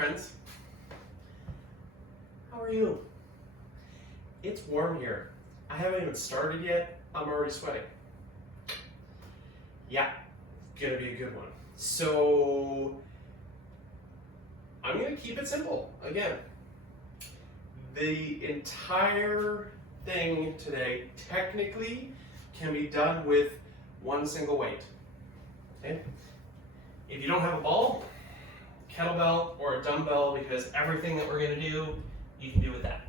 friends. How are you? It's warm here. I haven't even started yet. I'm already sweating. Yeah, it's gonna be a good one. So, I'm gonna keep it simple. Again, the entire thing today technically can be done with one single weight. Okay? If you don't have a ball, kettlebell, or a dumbbell, because everything that we're going to do, you can do with that.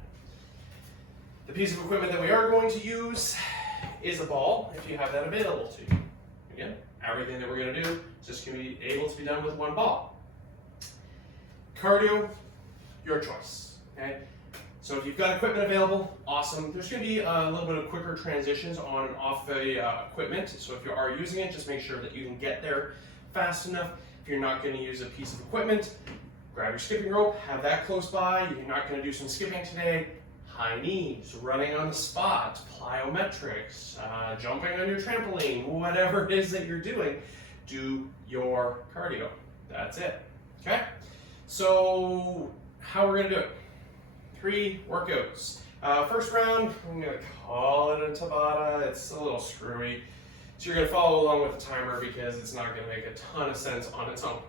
The piece of equipment that we are going to use is a ball, if you have that available to you. Again, everything that we're going to do is just going to be able to be done with one ball. Cardio, your choice. Okay? So if you've got equipment available, awesome. There's going to be a little bit of quicker transitions on and off the equipment. So if you are using it, just make sure that you can get there fast enough. If you're not going to use a piece of equipment, grab your skipping rope, have that close by. You're not going to do some skipping today. High knees, running on the spot, plyometrics, jumping on your trampoline, whatever it is that you're doing, do your cardio. That's it. Okay? So how we're going to do it? 3 workouts. First round, I'm going to call it a Tabata. It's a little screwy. So you're going to follow along with the timer because it's not going to make a ton of sense on its own.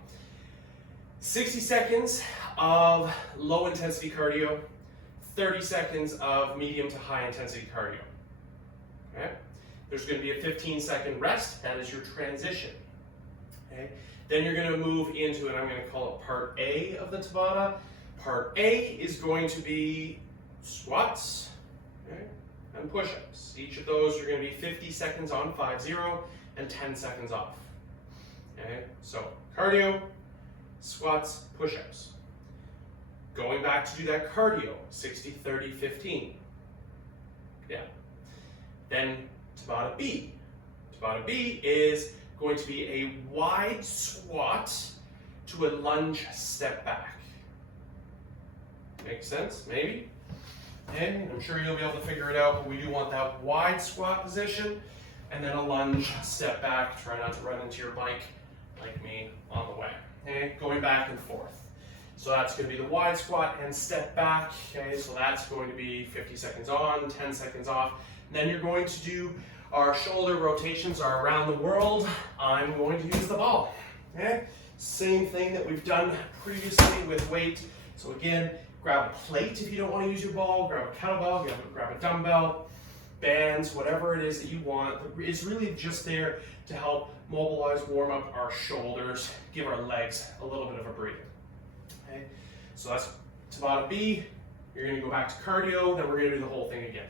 60 seconds of low intensity cardio, 30 seconds of medium to high intensity cardio. Okay? There's going to be a 15-second rest. That is your transition. Okay? Then you're going to move into, and I'm going to call it part A of the Tabata. Part A is going to be squats, okay, and push-ups. Each of those are going to be 50 seconds on, 5-0, and 10 seconds off. Okay, so cardio, squats, push-ups. Going back to do that cardio, 60, 30, 15. Yeah. Then Tabata B. Tabata B is going to be a wide squat to a lunge step back. Makes sense? Maybe? And I'm sure you'll be able to figure it out, but we do want that wide squat position and then a lunge step back. Try not to run into your bike like me on the way. Okay? Going back and forth. So that's going to be the wide squat and step back. Okay? So that's going to be 50 seconds on, 10 seconds off. And then you're going to do our shoulder rotations are around the world. I'm going to use the ball. Okay? Same thing that we've done previously with weight. So again, grab a plate if you don't want to use your ball, grab a kettlebell, grab a dumbbell, bands, whatever it is that you want. It's really just there to help mobilize, warm up our shoulders, give our legs a little bit of a breather. Okay? So that's Tabata B. You're going to go back to cardio, then we're going to do the whole thing again.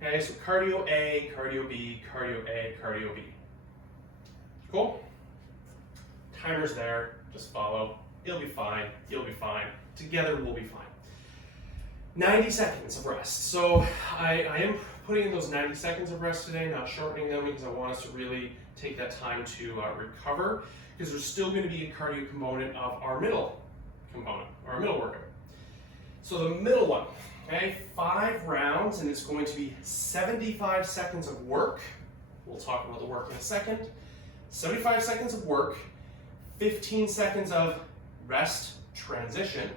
Okay, so cardio A, cardio B, cardio A, cardio B. Cool? Timer's there, just follow. It'll be fine, you'll be fine. Together we'll be fine. 90 seconds of rest. So I am putting in those 90 seconds of rest today, not shortening them because I want us to really take that time to recover, because there's still going to be a cardio component of our middle component, our middle workout. So the middle one, okay, 5 rounds, and it's going to be 75 seconds of work. We'll talk about the work in a second. 75 seconds of work, 15 seconds of rest transition,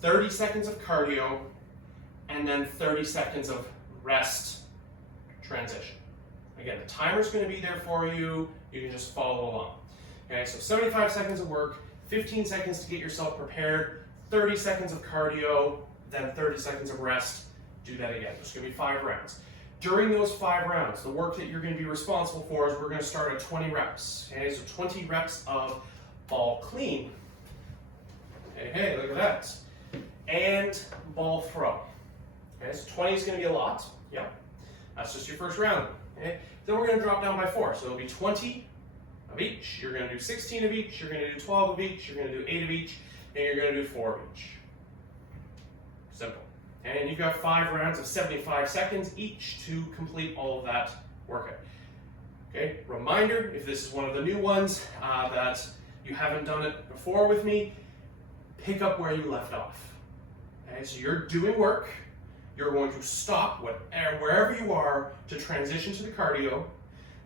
30 seconds of cardio, and then 30 seconds of rest transition. Again, the timer's going to be there for you. You can just follow along. Okay, so 75 seconds of work, 15 seconds to get yourself prepared, 30 seconds of cardio, then 30 seconds of rest. Do that again. There's going to be 5 rounds. During those 5 rounds, the work that you're going to be responsible for is we're going to start at 20 reps. Okay, so 20 reps of ball clean. Hey, look at that. And ball throw. Okay, so 20 is going to be a lot. Yeah, that's just your first round. Okay, then we're going to drop down by 4. So it'll be 20 of each. You're going to do 16 of each. You're going to do 12 of each. You're going to do 8 of each. And you're going to do 4 of each. Simple. And you've got 5 rounds of 75 seconds each to complete all of that workout. Okay, reminder, if this is one of the new ones that you haven't done it before with me, pick up where you left off. Okay, so you're doing work, you're going to stop wherever you are to transition to the cardio,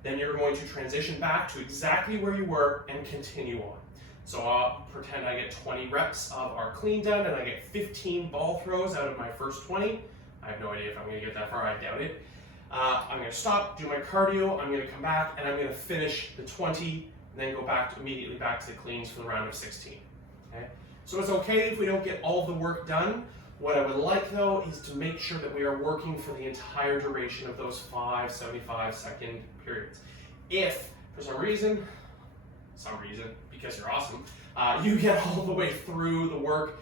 then you're going to transition back to exactly where you were and continue on. So I'll pretend I get 20 reps of our clean done and I get 15 ball throws out of my first 20. I have no idea if I'm gonna get that far, I doubt it. I'm gonna stop, do my cardio, I'm gonna come back and I'm gonna finish the 20 and then go immediately back to the cleans for the round of 16. Okay? So it's okay if we don't get all of the work done. What I would like though is to make sure that we are working for the entire duration of those 5 75-second periods. If for some reason, because you're awesome, you get all the way through the work,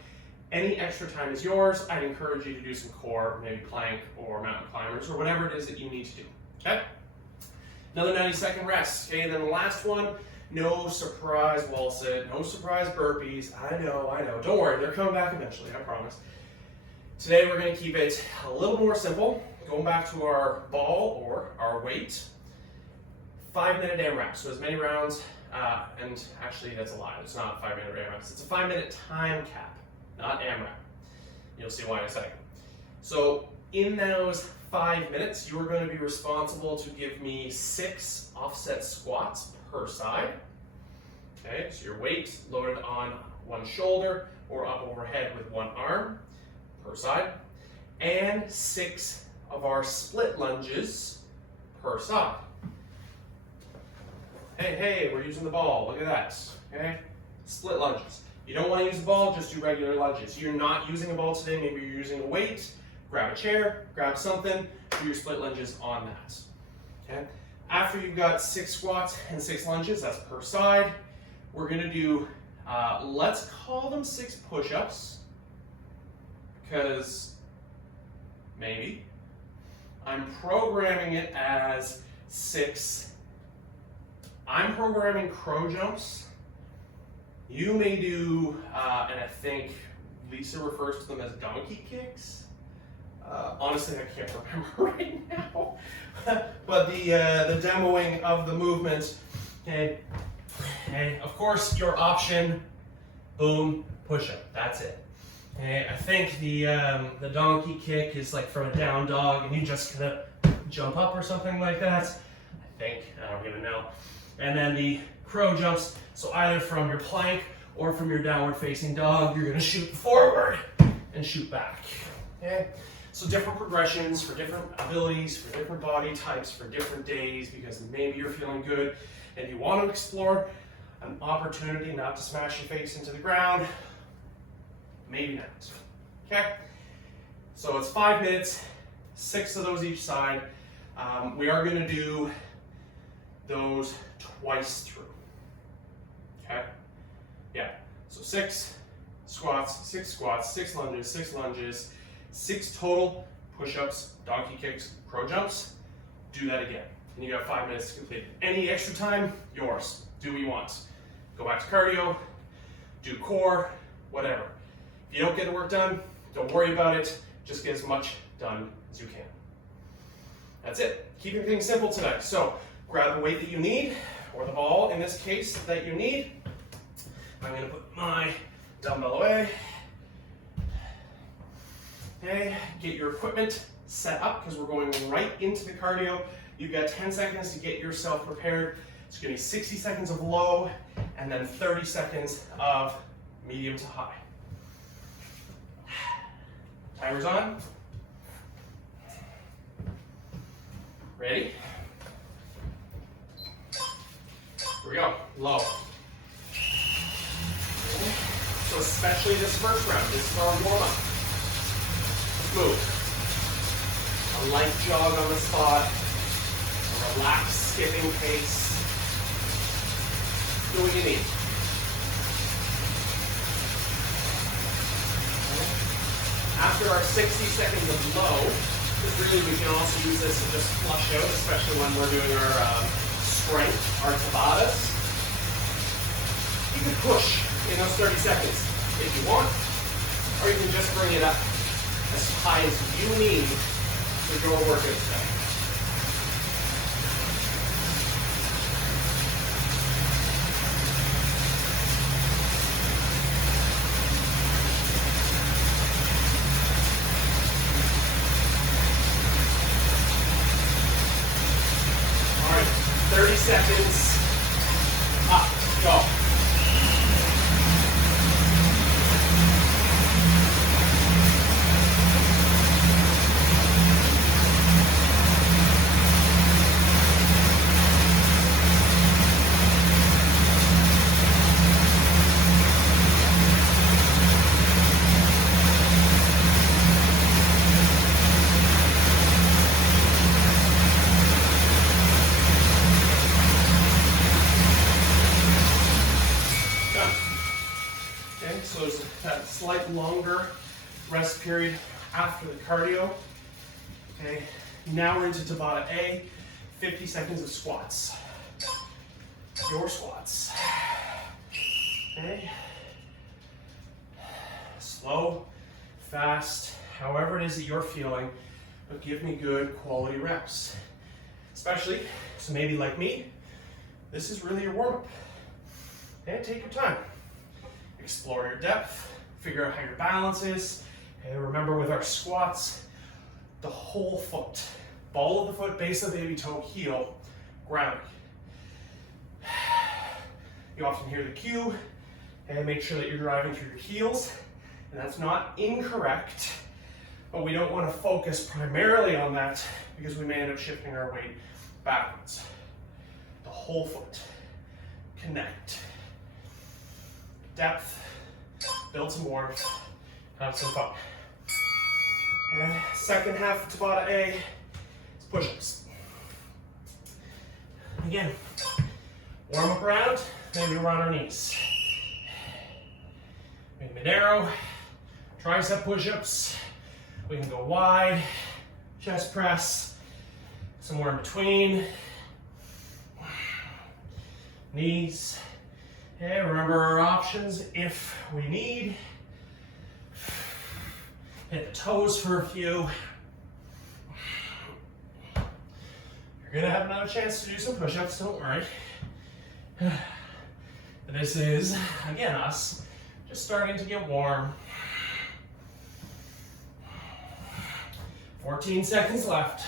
any extra time is yours. I'd encourage you to do some core, maybe plank or mountain climbers or whatever it is that you need to do, okay? Another 90-second rest, okay? Then the last one, no surprise wall sit, no surprise burpees. I know, don't worry, they're coming back eventually, I promise. Today we're gonna keep it a little more simple, going back to our ball or our weight, 5-minute AMRAP, so as many rounds, and actually that's a lie, it's not 5-minute AMRAPs, it's a 5-minute time cap, not AMRAP. You'll see why in a second. So in those 5 minutes, you're going to be responsible to give me 6 offset squats per side. Okay, so your weight loaded on one shoulder or up overhead with one arm per side, and 6 of our split lunges per side. Hey, we're using the ball, look at that, okay? Split lunges. You don't want to use the ball, just do regular lunges. You're not using a ball today, maybe you're using a weight, grab a chair, grab something, do your split lunges on that, okay? After you've got 6 squats and 6 lunges, that's per side, we're gonna do, let's call them 6 push-ups, because maybe. I'm programming it as 6, I'm programming crow jumps. You may do, and I think Lisa refers to them as donkey kicks. Honestly, I can't remember right now. But the demoing of the movement, okay, of course your option, boom, push up, that's it. Okay, I think the donkey kick is like from a down dog and you just kind of jump up or something like that. I think, I don't even know. And then the crow jumps, so either from your plank or from your downward facing dog, you're gonna shoot forward and shoot back, okay? So different progressions for different abilities, for different body types, for different days, because maybe you're feeling good and you want to explore an opportunity not to smash your face into the ground, maybe not, okay? So it's 5 minutes, 6 of those each side. We are gonna do those twice through, okay? Yeah, so 6 squats, 6 lunges, 6 total push-ups, donkey kicks, crow jumps. Do that again, and you got 5 minutes to complete it. Any extra time, yours. Do what you want. Go back to cardio, do core, whatever. If you don't get the work done, don't worry about it. Just get as much done as you can. That's it. Keeping things simple tonight. So grab the weight that you need, or the ball in this case that you need. I'm gonna put my dumbbell away. Okay, get your equipment set up because we're going right into the cardio. You've got 10 seconds to get yourself prepared. It's gonna be 60 seconds of low and then 30 seconds of medium to high. Timer's on. Ready? Here we go, low. So especially this first round, this is our warm-up. Let's move. A light jog on the spot, a relaxed skipping pace. Do what you need. After our 60 seconds of low, because really we can also use this to just flush out, especially when we're doing our strength, our Tabatas. You can push in those 30 seconds if you want, or you can just bring it up as high as you need for your workout today. All right, 30 seconds, up, go. Okay, so there's that slight longer rest period after the cardio. Okay, now we're into Tabata A, 50 seconds of squats. Your squats. Okay. Slow, fast, however it is that you're feeling, but give me good quality reps. Especially, so maybe like me, this is really your warm-up. Okay, take your time. Explore your depth, figure out how your balance is. Okay, remember with our squats, the whole foot, ball of the foot, base of the baby toe, heel, grounding. You often hear the cue, and make sure that you're driving through your heels, and that's not incorrect, but we don't want to focus primarily on that because we may end up shifting our weight backwards. The whole foot, connect. Depth, build some warmth, have some fun. Okay, second half of Tabata A is push-ups. Again, warm up round, maybe we're on our knees. Maybe narrow, tricep push-ups. We can go wide, chest press, somewhere in between. Knees. Okay, remember our options if we need. Hit the toes for a few. You're gonna have another chance to do some push-ups, don't worry. This is, again, us just starting to get warm. 14 seconds left.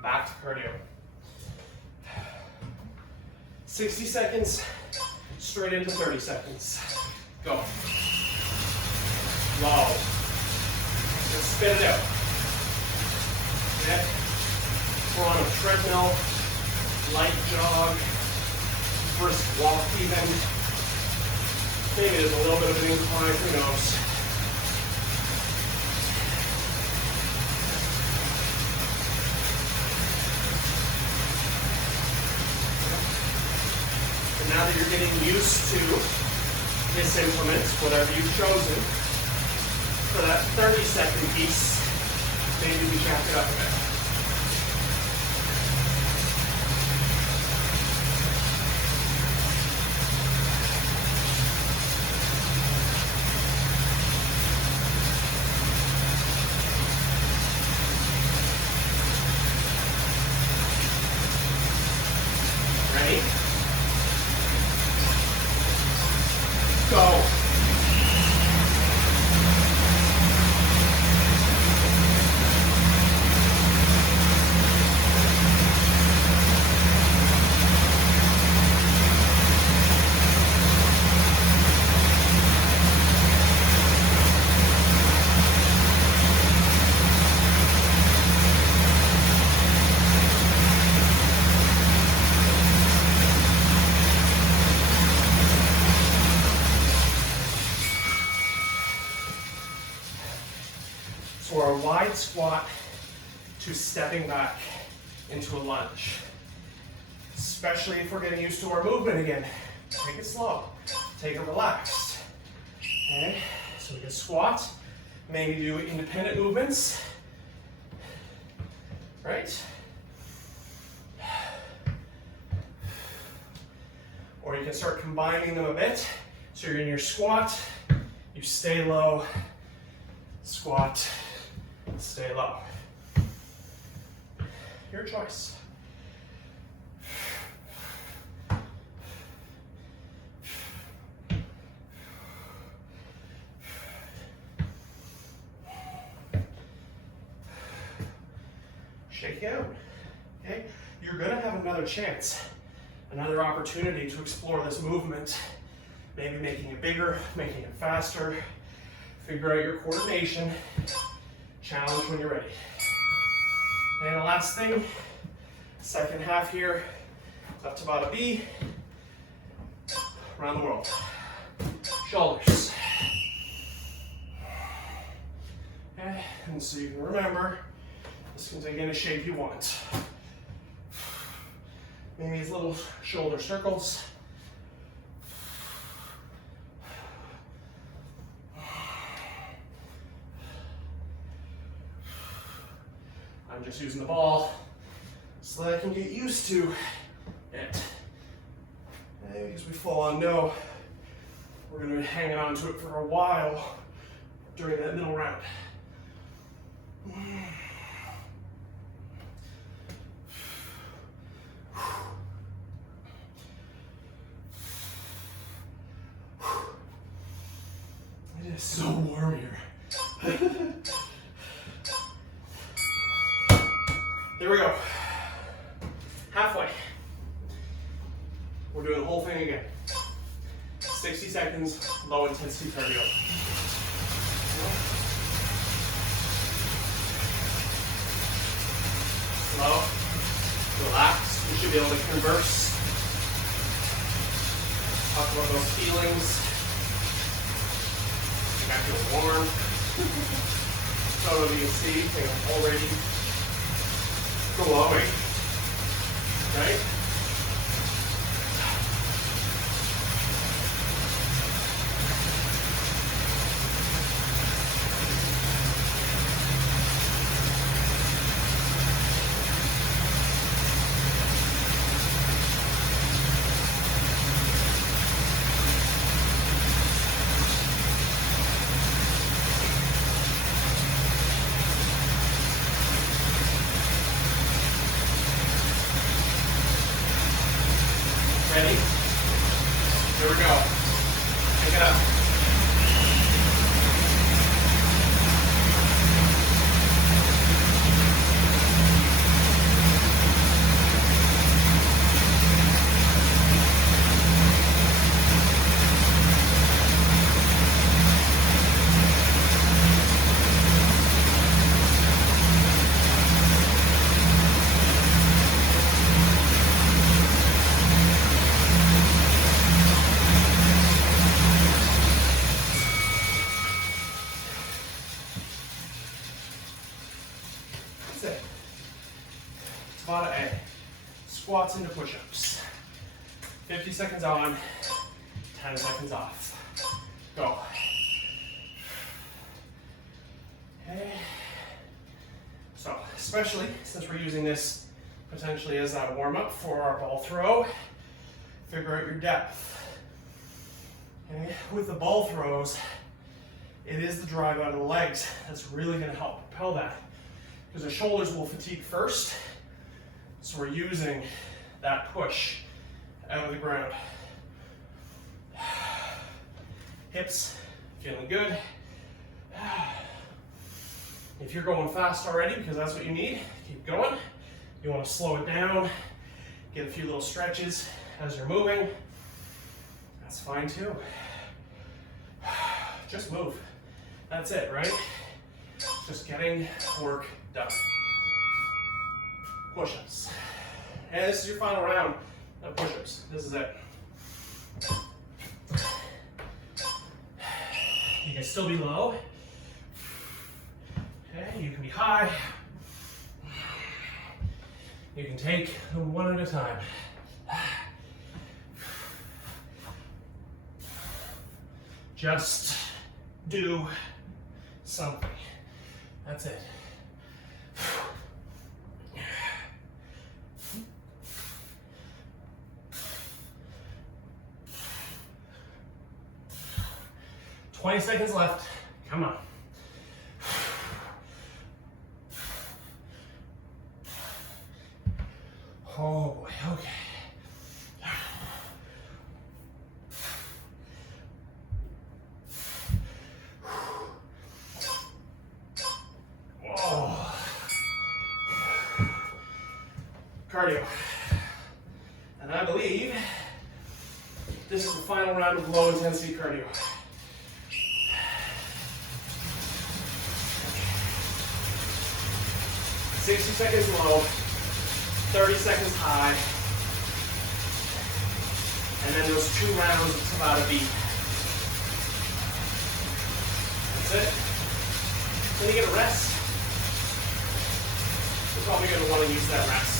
Back to cardio. 60 seconds, straight into 30 seconds. Go. Low. Just spit it out. Okay. We're on a treadmill, light jog, brisk walk even. Maybe there's a little bit of an incline, who knows. And now that you're getting used to this implement, whatever you've chosen, for that 30-second piece, maybe we jack it up a bit. Ready? Go. So our wide squat to stepping back into a lunge. Especially if we're getting used to our movement again. Take it slow, take it relaxed. Okay, so we can squat, maybe do independent movements, right? Or you can start combining them a bit. So you're in your squat, you stay low, squat, stay low. Your choice. Shake it out. Okay? You're gonna have another chance, another opportunity to explore this movement. Maybe making it bigger, making it faster. Figure out your coordination. Challenge when you're ready. And the last thing, second half here, up Tabata B, around the world. Shoulders. just so you can remember. This can take any shape you want. Maybe these little shoulder circles. I'm just using the ball so that I can get used to it. And because we fall on no, we're going to be hanging on to it for a while during that middle round. It is so warm here. There we go. Halfway. We're doing the whole thing again. 60 seconds, low intensity cardio. Slow, relax. You should be able to converse. Talk about those feelings. I feel warm. So you can see I'm already glowing. Right? Ready? Here we go. Pick it up. Tabata A. Squats into push-ups. 50 seconds on, 10 seconds off. Go. Okay. So, especially since we're using this potentially as a warm-up for our ball throw, figure out your depth. Okay. With the ball throws, it is the drive out of the legs that's really going to help propel that, because the shoulders will fatigue first. So we're using that push out of the ground. Hips, feeling good. If you're going fast already, because that's what you need, keep going. You want to slow it down, get a few little stretches as you're moving. That's fine too. Just move. That's it, right? Just getting work done. Push-ups. And this is your final round of push-ups. This is it. You can still be low. Okay, you can be high. You can take them one at a time. Just do something. That's it. 20 seconds left. Come on. Oh boy, okay. Whoa. Cardio. And I believe this is the final round of low intensity cardio. Okay. 60 seconds low, 30 seconds high, and then those 2 rounds of Tabata B. That's it. Then you get a rest, probably going to want to use that rest.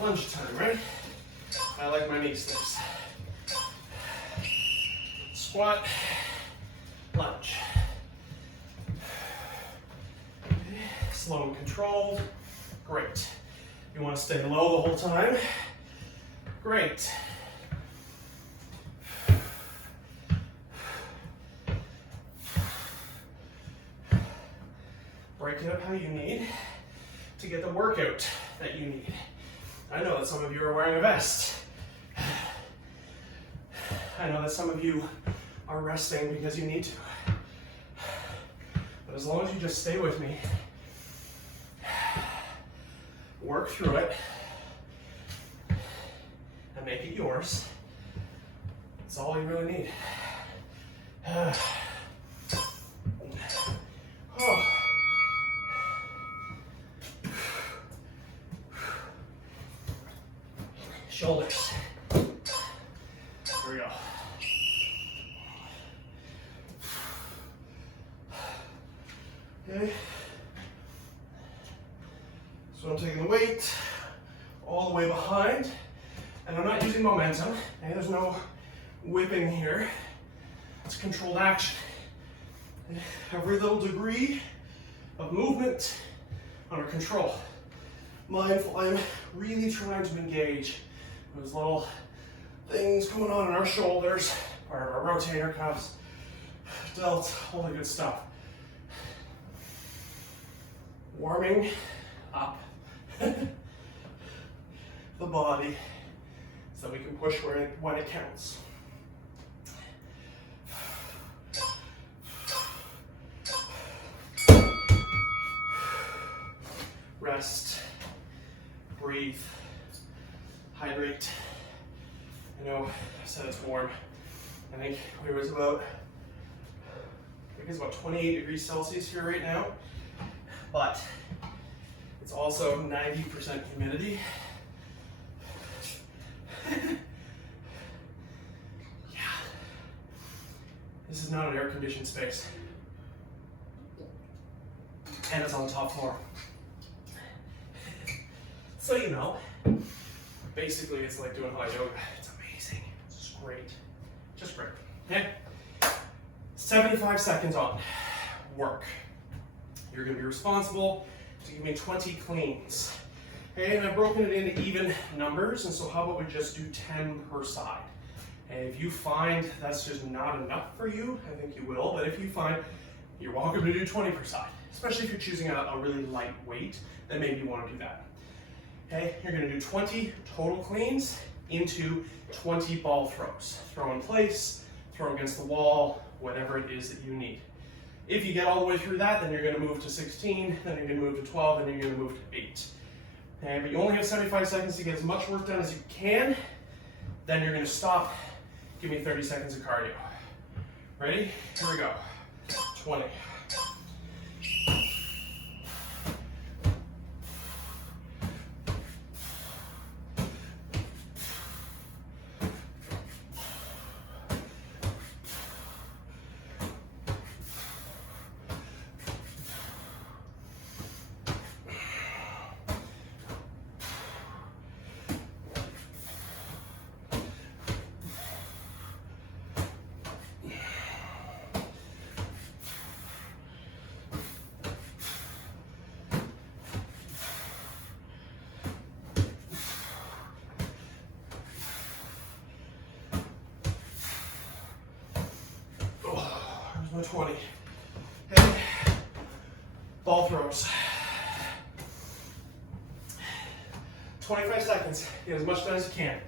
Lunge time, right? I like my knee sticks. Squat, lunge. Slow and controlled. Great. You want to stay low the whole time? Great. Break it up how you need to get the workout that you need. I know that some of you are wearing a vest. I know that some of you are resting because you need to. But as long as you just stay with me, work through it, and make it yours, that's all you really need. Shoulders. Here we go. Okay. So I'm taking the weight all the way behind, and I'm not using momentum. Okay? There's no whipping here. It's controlled action. Every little degree of movement under control. Mindful. I'm really trying to engage those little things going on in our shoulders, part of our rotator cuffs, delts, all the good stuff. Warming up the body so we can push when it counts. Rest, breathe, hydrate. I know I said it's warm. I think it was about, it's about 28 degrees Celsius here right now, but it's also 90% humidity. Yeah, this is not an air-conditioned space, and it's on the top floor. So you know, basically it's like doing hot yoga. It's amazing. It's just great. Just great. Okay? 75 seconds on. Work. You're going to be responsible to give me 20 cleans. Okay, and I've broken it into even numbers, and so how about we just do 10 per side? And if you find that's just not enough for you, I think you will, but if you find you're welcome to do 20 per side, especially if you're choosing a really light weight, then maybe you want to do that. Okay, you're going to do 20 total cleans into 20 ball throws. Throw in place, throw against the wall, whatever it is that you need. If you get all the way through that, then you're going to move to 16, then you're going to move to 12, and then you're going to move to 8. Okay, but you only have 75 seconds to get as much work done as you can. Then you're going to stop. Give me 30 seconds of cardio. Ready? Here we go. 20. 20. Okay. Ball throws. 25 seconds. Get as much done as you can.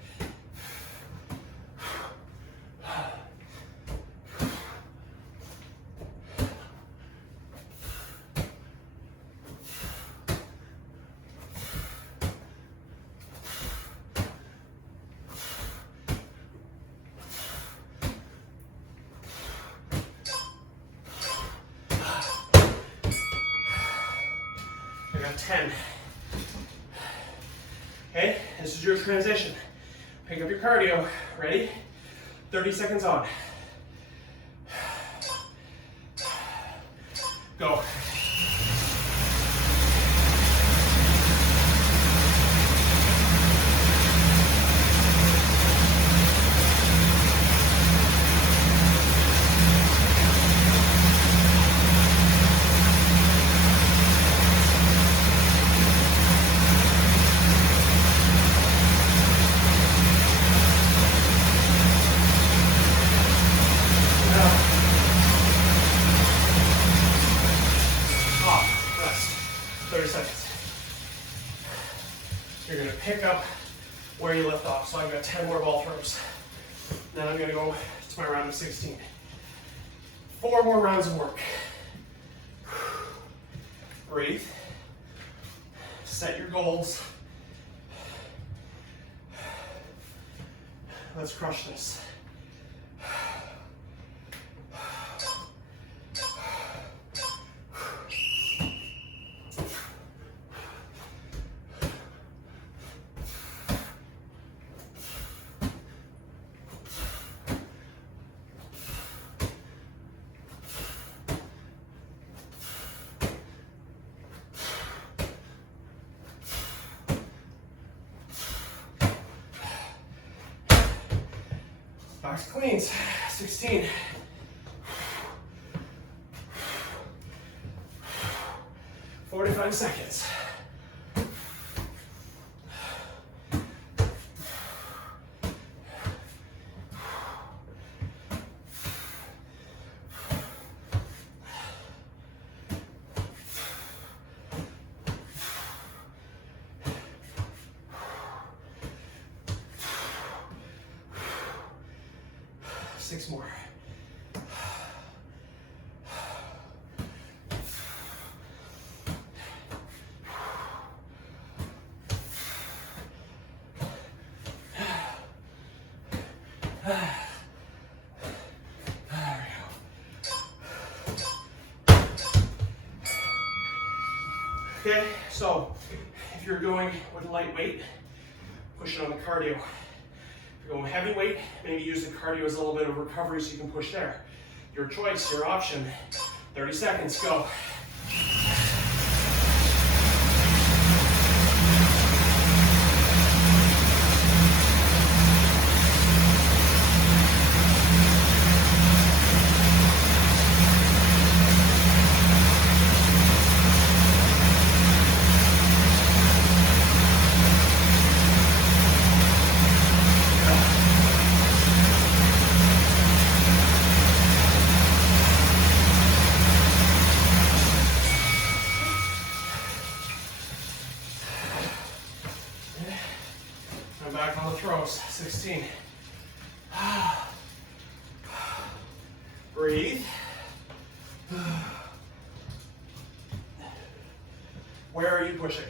I got 10. Okay, this is your transition. Pick up your cardio. Ready? 30 seconds on. Go. You're going to pick up where you left off. So I've got 10 more ball throws. Then I'm going to go to my round of 16. 4 more rounds of work. Breathe. Set your goals. Let's crush this. Back to cleans. 16. 45 seconds. Six more. Okay, so if you're going with lightweight, push it on the cardio. If you're going heavyweight, maybe use the cardio as a little bit of recovery so you can push there. Your choice, your option. 30 seconds, go. I'm back on the throws. 16. Breathe. Where are you pushing?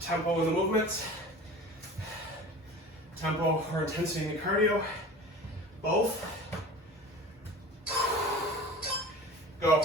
Tempo in the movements, tempo or intensity in the cardio, both. Go.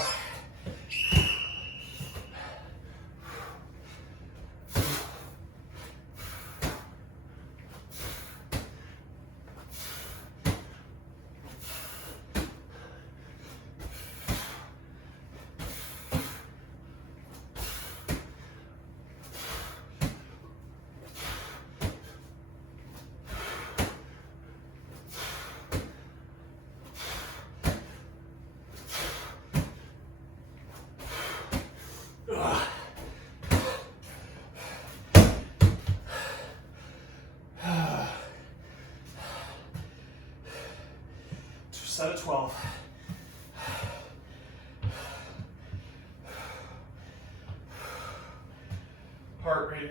Set of 12.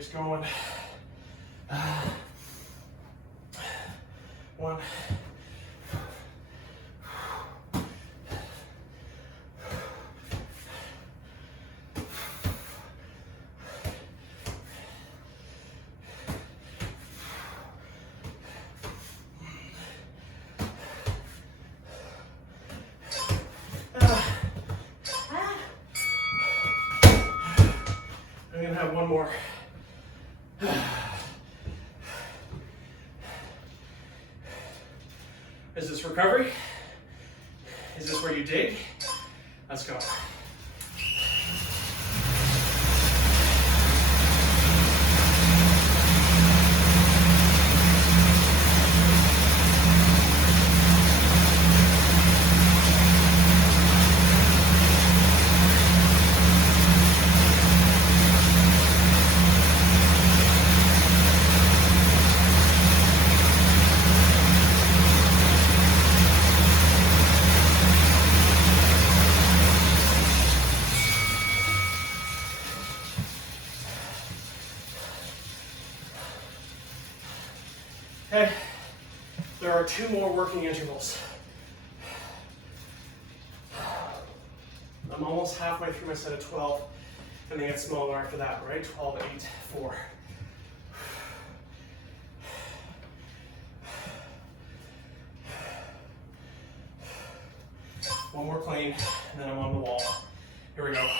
Just going. 1. I'm gonna have one more. Is this recovery? Is this where you dig? Let's go. Okay, there are 2 more working intervals. I'm almost halfway through my set of 12, and they get smaller after that, right? 12, 8, 4. One more clean, and then I'm on the wall. Here we go.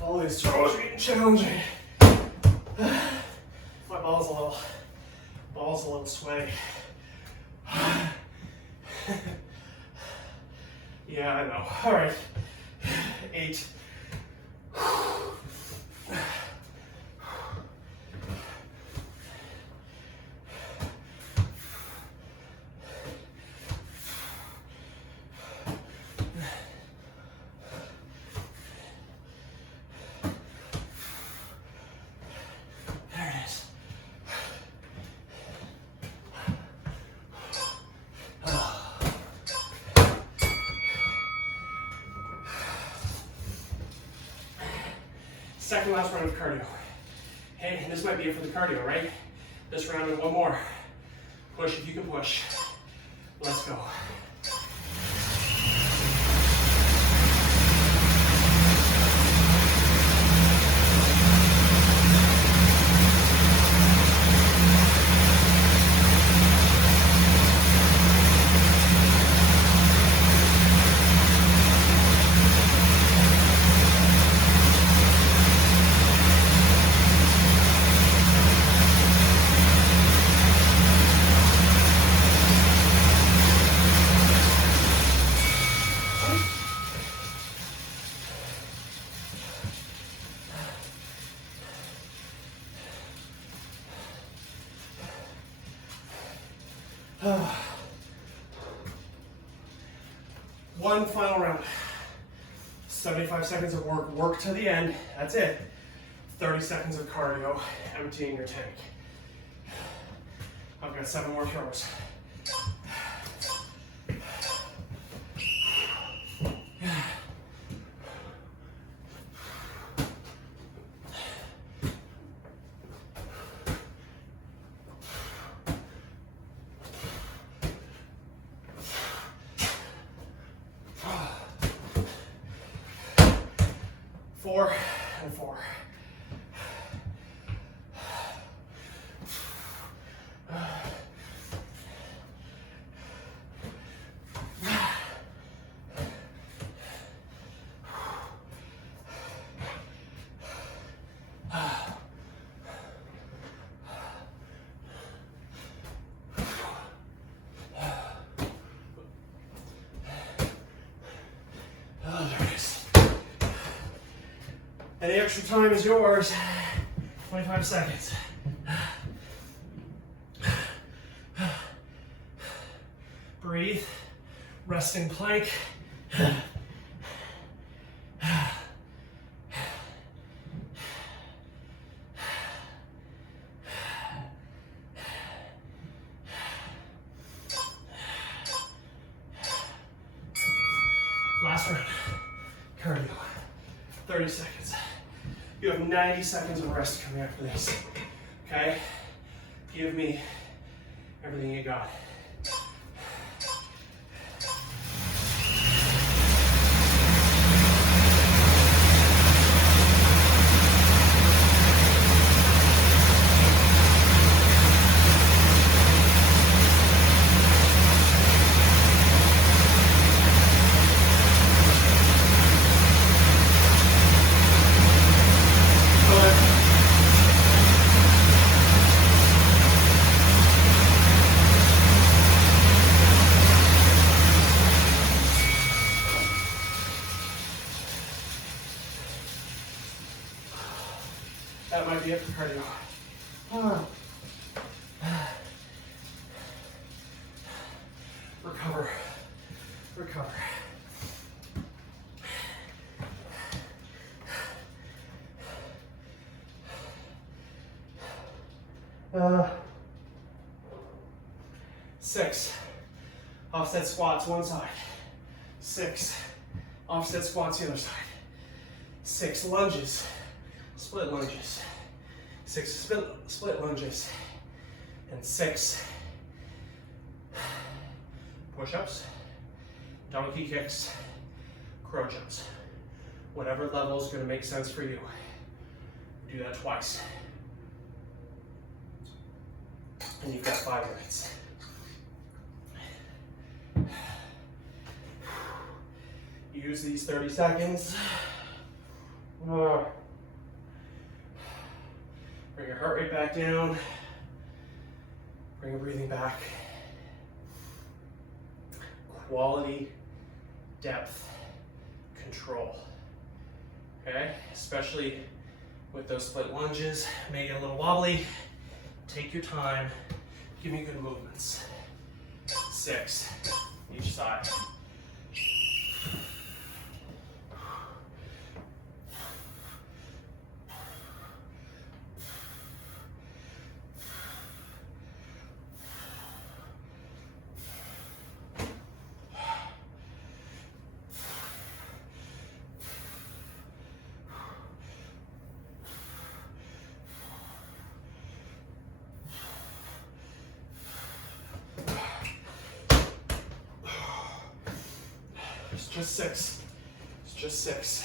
All these throws are getting challenging. My ball's a little sweaty. Yeah, I know. All right, 8. Second last round of cardio. Hey, this might be it for the cardio, right? This round and one more. Push if you can push. Let's go. One final round. 75 seconds of work. Work to the end. That's it. 30 seconds of cardio. Emptying your tank. I've got 7 more throws. Four and 4. And the extra time is yours. 25 seconds. Breathe. Resting plank. Last round. Cardio. 30 seconds. You have 90 seconds of rest coming after this. Okay? Give me everything you got. That might be it for cardio. Recover. Recover. Six. Offset squats one side. 6. Offset squats the other side. 6 lunges. Split lunges. 6 split lunges. And 6 push-ups, donkey kicks, crow jumps. Whatever level is going to make sense for you. Do that twice. And you've got 5 minutes. Use these 30 seconds. Bring your heart rate back down. Bring your breathing back. Quality, depth, control. Okay? Especially with those split lunges, may get a little wobbly. Take your time. Give me good movements. 6 each side. It's just 6. It's just 6.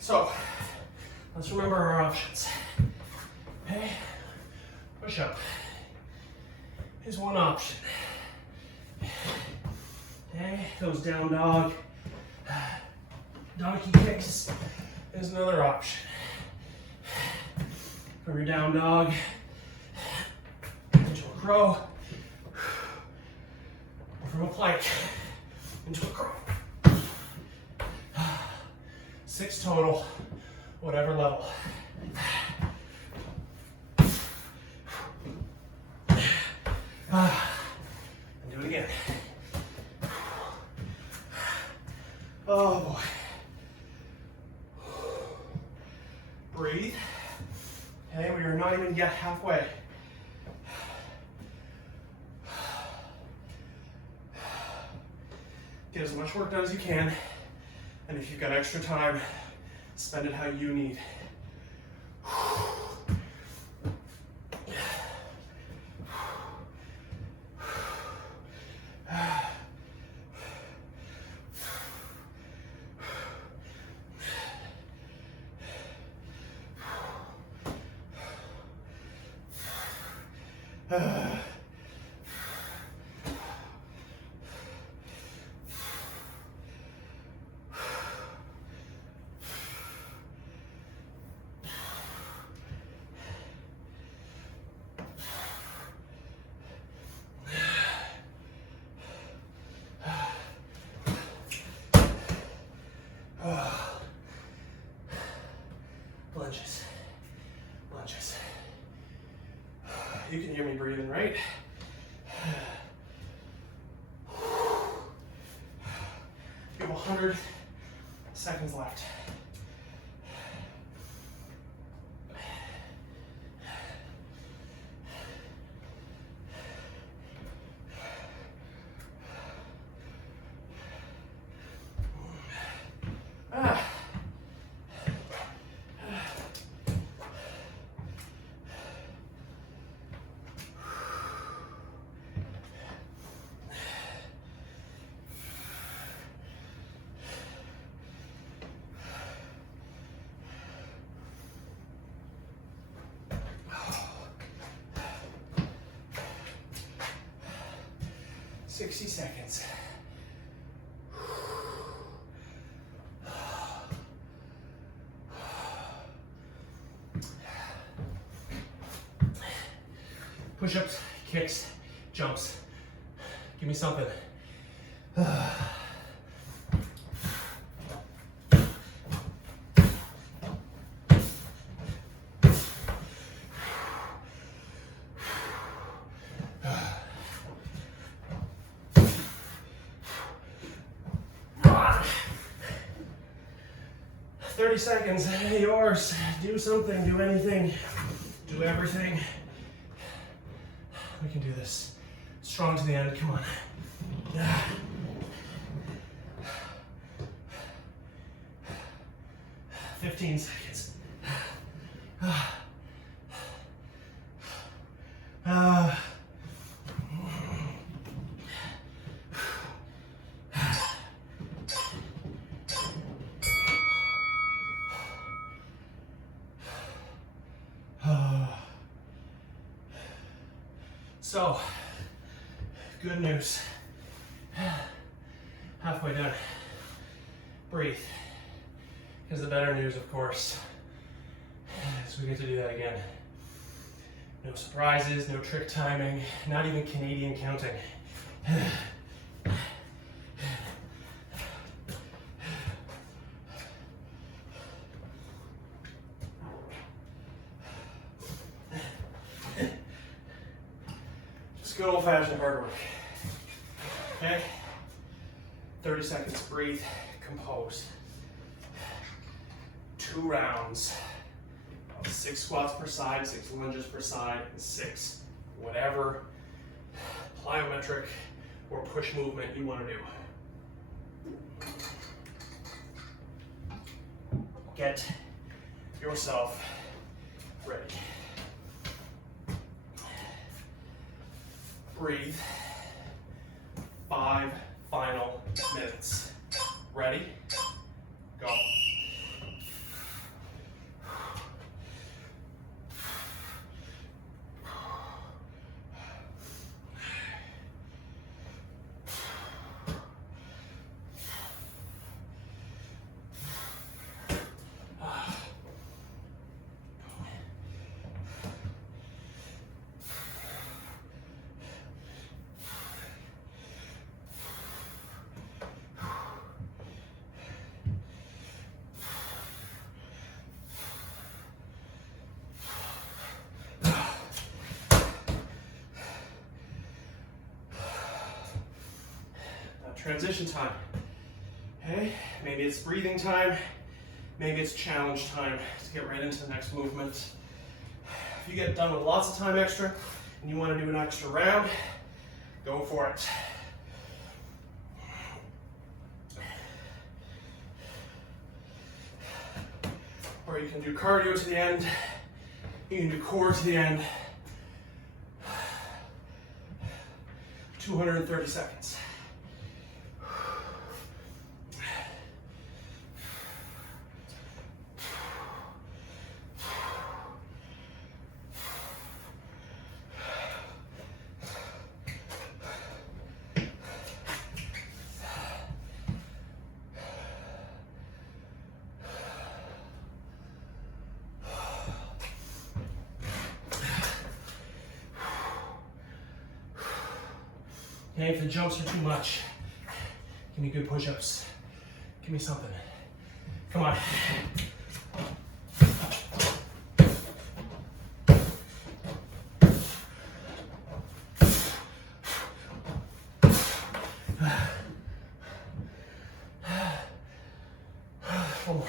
So, let's remember our options. Okay, push up is one option. Okay, those down dog, donkey kicks is another option. From your down dog into a crow, or from a plank into a crow. 6 total, whatever level. And do it again. Oh boy. Breathe. Okay, we are not even yet halfway. Get as much work done as you can. And if you've got extra time, spend it how you need. Lunges, lunges. You can hear me breathing, right? You have 100 seconds left. $60 seconds. Push-ups, kicks, jumps. Give me something. 30 seconds, yours. Do something, do anything, do everything. We can do this. Strong to the end, come on. 15 seconds. So, good news. Halfway done. Breathe. Because the better news, of course, is we get to do that again. No surprises, no trick timing, not even Canadian counting. Good old-fashioned hard work. Okay? 30 seconds, breathe, compose. 2 rounds of 6 squats per side, 6 lunges per side, and 6 whatever plyometric or push movement you want to do. Get yourself ready. Breathe. 5 final minutes. Ready? Go. Transition time. Okay, maybe it's breathing time, maybe it's challenge time to get right into the next movement. If you get done with lots of time extra and you want to do an extra round, go for it. Or you can do cardio to the end, you can do core to the end. 230 seconds. Okay, if the jumps are too much, give me good push-ups. Give me something. Come on. One more.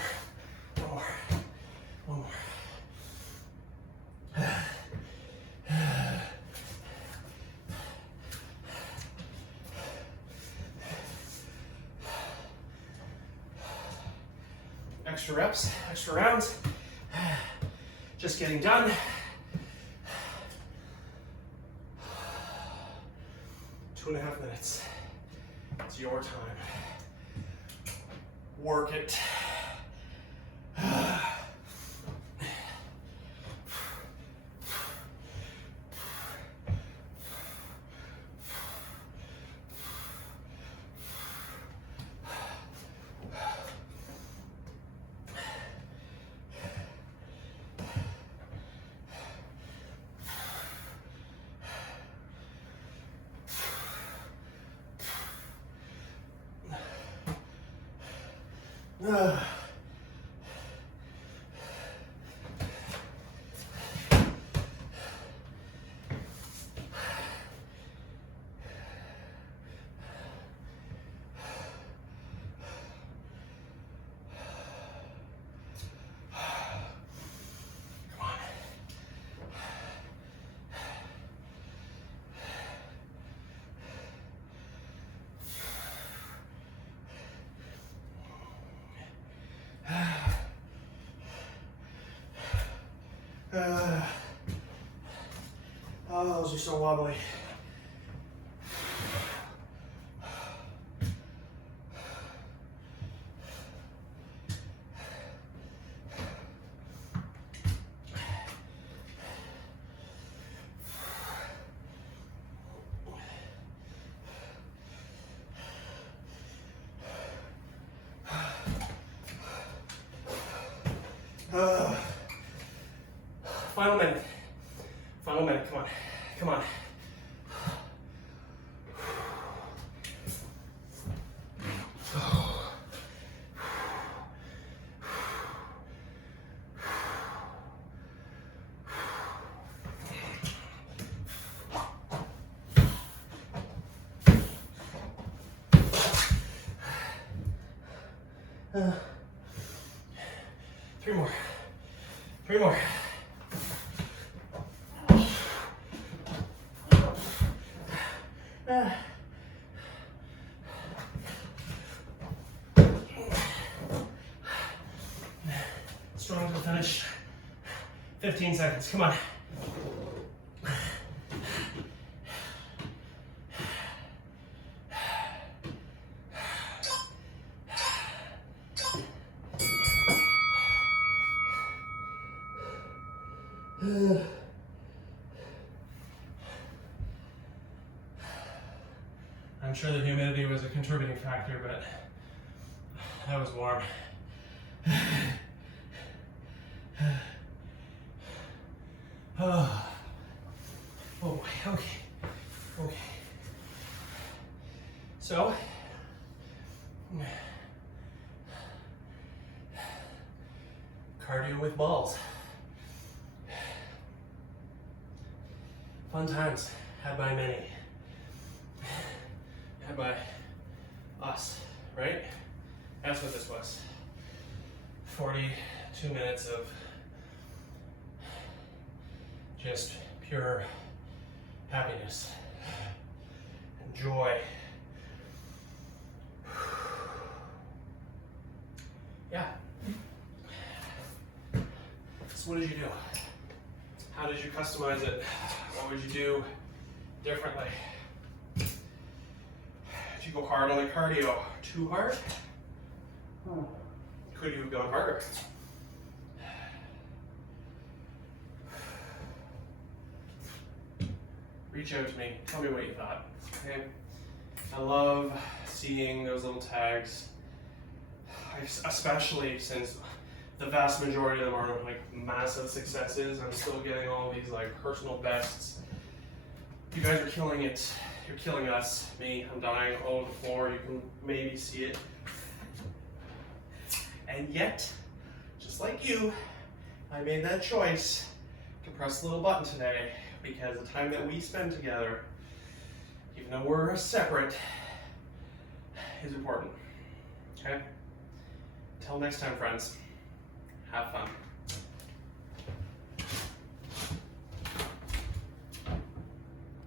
One more. One more. Extra reps, extra rounds. Just getting done. 2.5 minutes. It's your time. Work it. Oh, those are so wobbly. Final minute. Final minute. Come on. Come on. Three more. Three more. Strong to the finish. 15 seconds. Come on. I'm sure the humidity was a contributing factor, but that was warm. Oh, okay. Okay. So, cardio with balls. Fun times had by many. Had by us, right? That's what this was. 42 minutes of just pure happiness and joy. Yeah. So what did you do? How did you customize it? What would you do differently? Did you go hard on the cardio? Too hard? Could you have gone harder? Reach out to me. Tell me what you thought. Okay? I love seeing those little tags, especially since the vast majority of them are like massive successes. I'm still getting all these like personal bests. You guys are killing it you're killing us. Me, I'm dying all over the floor. You can maybe see it. And yet, just like you, I made that choice to press the little button today because the time that we spend together, even though we're separate, is important. Okay? Until next time, friends, have fun.